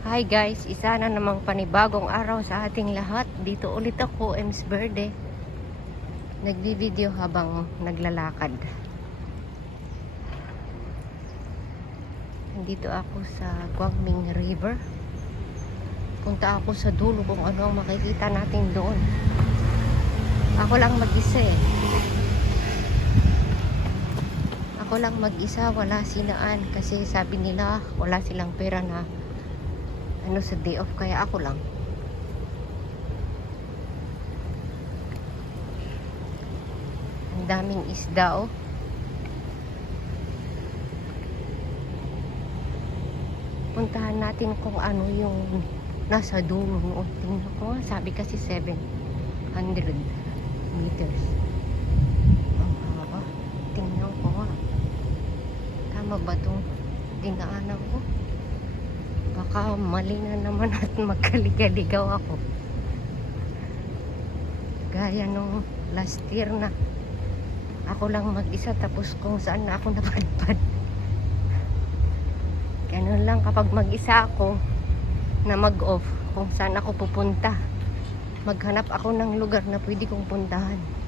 Hi guys, isa na namang panibagong araw sa ating lahat. Dito ulit ako, Ems Verde. Nagbi-video habang naglalakad. Nandito ako sa Guangming River. Punta ako sa dulo kung ano ang makikita natin doon. Ako lang mag-isa eh. Ako lang mag-isa, wala sinaan kasi sabi nila wala silang pera na sa day off, kaya ako lang. Ang daming isda oh. Puntahan natin kung ano yung nasa dulo noon. Tingnan ko, sabi kasi 700 meters. Ang haba. Tingnan ko. Tama ba itong dinaanan ko? Baka mali na naman at magkaligaligaw ako. Gaya nung last year na ako lang mag-isa tapos kung saan na ako napadpad. Ganun lang kapag mag-isa ako na mag-off kung saan ako pupunta. Maghanap ako ng lugar na pwede kong puntahan.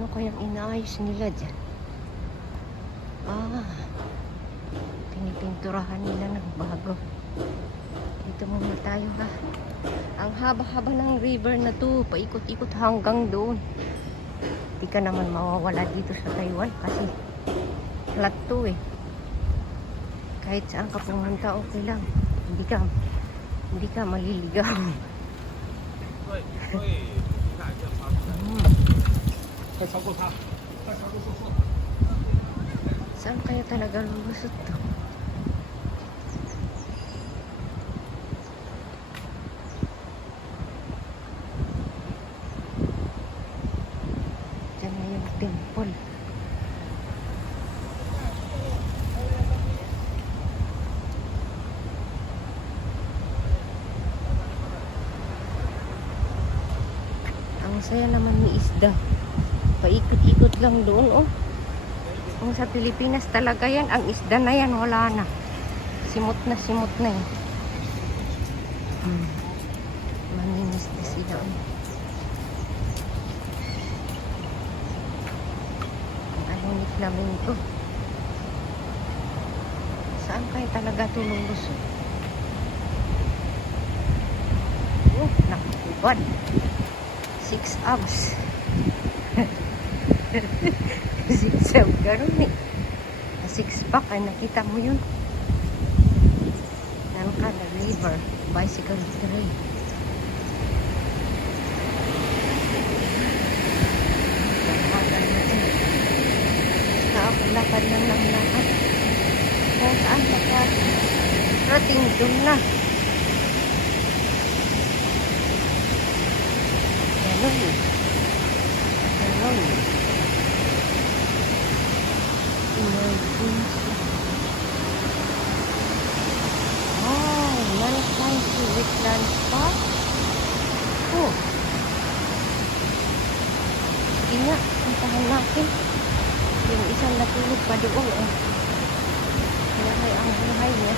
Ano kayang inaayos nila dyan? Pinipinturahan nila ng bago. Dito muna tayo ha. Ang haba-haba ng river na to, paikot-ikot hanggang doon. Di ka naman mawawala dito sa Taiwan kasi flat to eh. Kahit saan ka pumunta, okay lang. Hindi ka maliligaw. Saan kaya talaga lulusot to? Diyan na yung temple. Ang saya naman ni isda. Paikot-ikot lang doon oh. Kung sa Pilipinas talaga yan, ang isda na yan wala na. Simot na eh. Maninis na sila oh. Ang ano ni Flamingo. Saan kayo talaga tululusot? Oh, nakakubad. 6 abs. 6 abs, gano'n eh. 6 pack, ay nakita mo yun. Nankada River, bicycle trail. Basta ako lakad lang ng lahat. Kung saan rating doon na. Ganon. Emergency. Oh, Manifest Wetland Park. Oh. Sige nga, puntahan natin. Yung isang natulog pa doon eh. Kaya ang buhay niya.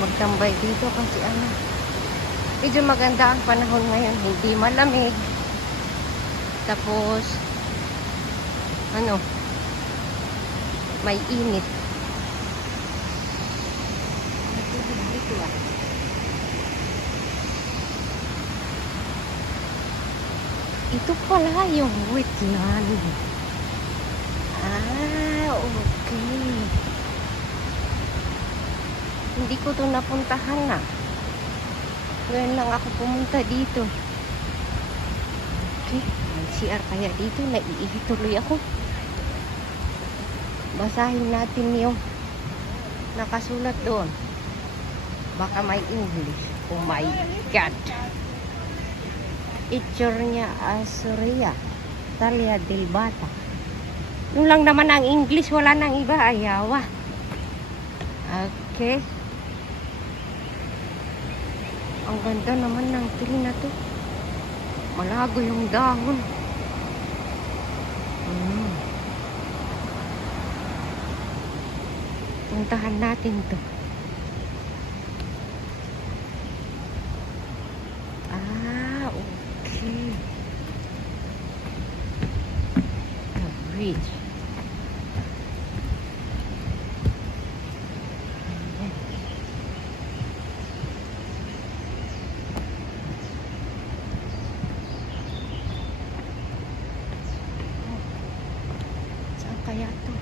Magtambay dito kasi medyo maganda ang panahon ngayon, hindi malamig, tapos may init dito ito pala yung wetland. Okay. Hindi ko to napuntahan na. Ngayon lang ako pumunta dito. Okay. May CR kaya dito. Naiihi tuloy ako. Basahin natin yung nakasulat doon. Baka may English. Oh my God. Itsura niya Asoria Talia del Bata. Yung lang naman ang English, wala nang iba. Ayawa. Okay. Ang ganda naman ng tree na to. Malago yung dahon. Puntahan natin to. Okay. The bridge. Saan kaya to?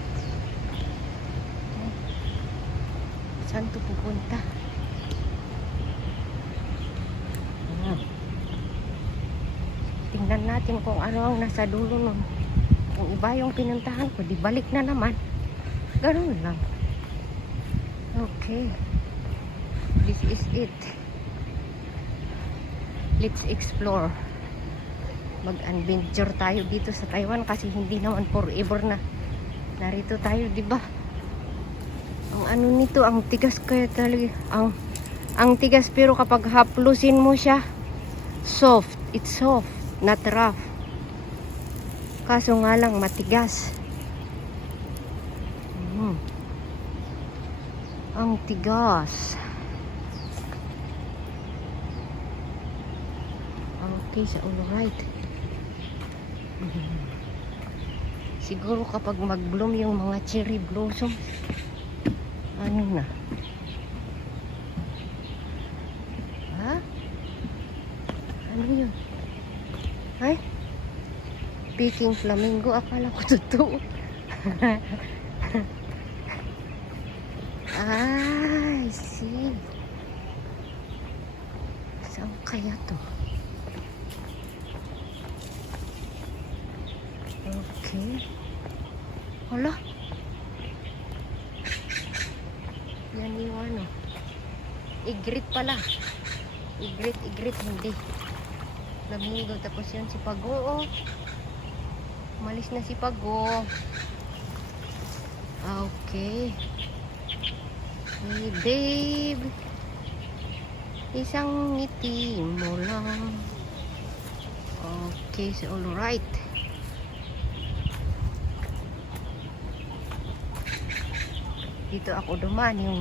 Saan to pupunta? Tingnan natin kung ano ang nasa dulo nun. Kung iba yung pinuntahan ko, di balik na naman. Ganun lang. Okay. This is it. Let's explore. Mag-adventure tayo dito sa Taiwan kasi hindi naman forever na narito tayo, di ba? Ang ano nito, ang tigas kaya talaga. Ang tigas, pero kapag haplusin mo siya, soft. It's soft, not rough. Kaso nga lang matigas. Ang tigas. Okay, sa alright. Siguro kapag mag-bloom yung mga cherry blossom, ano na? Ha? Ano yun? Ay? Peking flamingo. Akala ko totoo. I see. Saan kaya to? Okay. Hala. Yan yung ano. Igrit pala. Igrit, hindi. Flamingo. Tapos yan si Pago. Oh. Umalis na si Pago. Okay. Hey, babe. Isang ngiti mo lang. Okay, so alright. Dito ako dumaan yung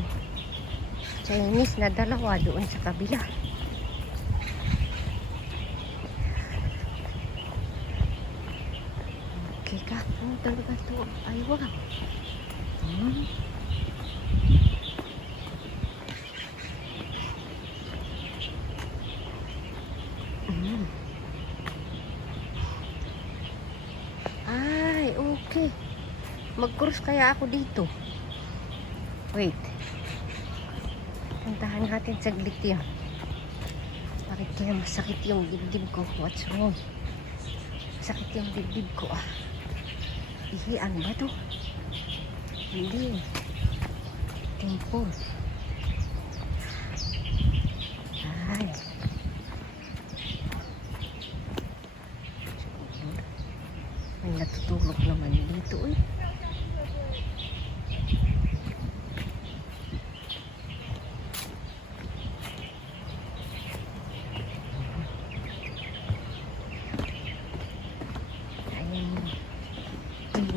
Chinese na dalawa doon sa kabila. Okay ka? Ano talaga to? Ay, wow. Ay, okay. Mag-cruise kaya ako dito. Wait. Puntahan natin saglit yan. Bakit kaya masakit yung dibdib ko? What's wrong? Masakit yung dibdib ko ah. Ihian ba to? Hindi. Temple. Ay. May natutulog naman dito eh.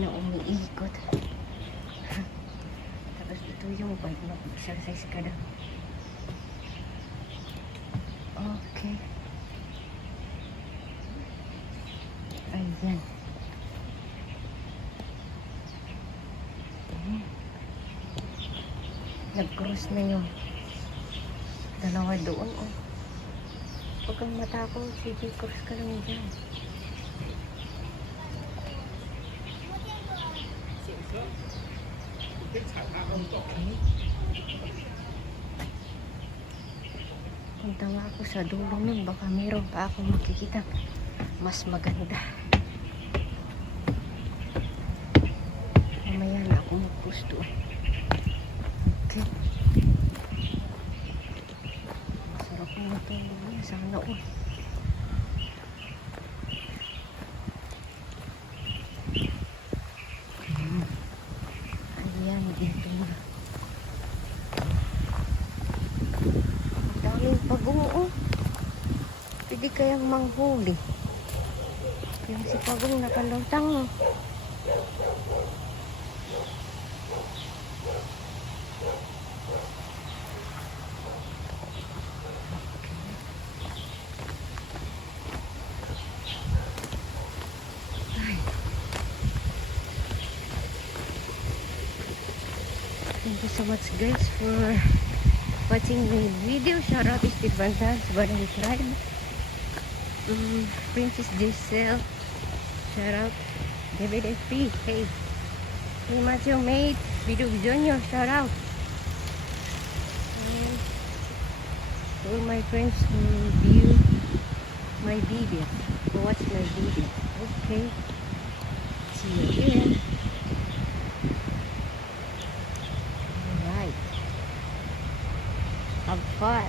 Na umiikot. Tapos ito yung bike na exercise ka na. Okay. Ayan. Nag-cross na yung dalawa doon. Oh. Huwag kang matakot. Sige, cross ka lang dyan. Okay. Punta nga ako sa dulo nun. Baka meron pa ako makikita mas maganda. Mamaya na ako magpusto. Okay. Masarap na ito. Sana all. Ayan, dito na. Ang daming pagong, oh. Pwede kayang manghuli. Yung si pagong nakalutang, oh. Thank you so much guys for watching the video. Shout out to Steve Bantas, Barangay Tribe, Princess Giselle. Shout out David FP. Hey, hey Matthew Mate, Video Junior. Shout out. And to all my friends who view my video, who watch my video. Okay, see you again. Have fun.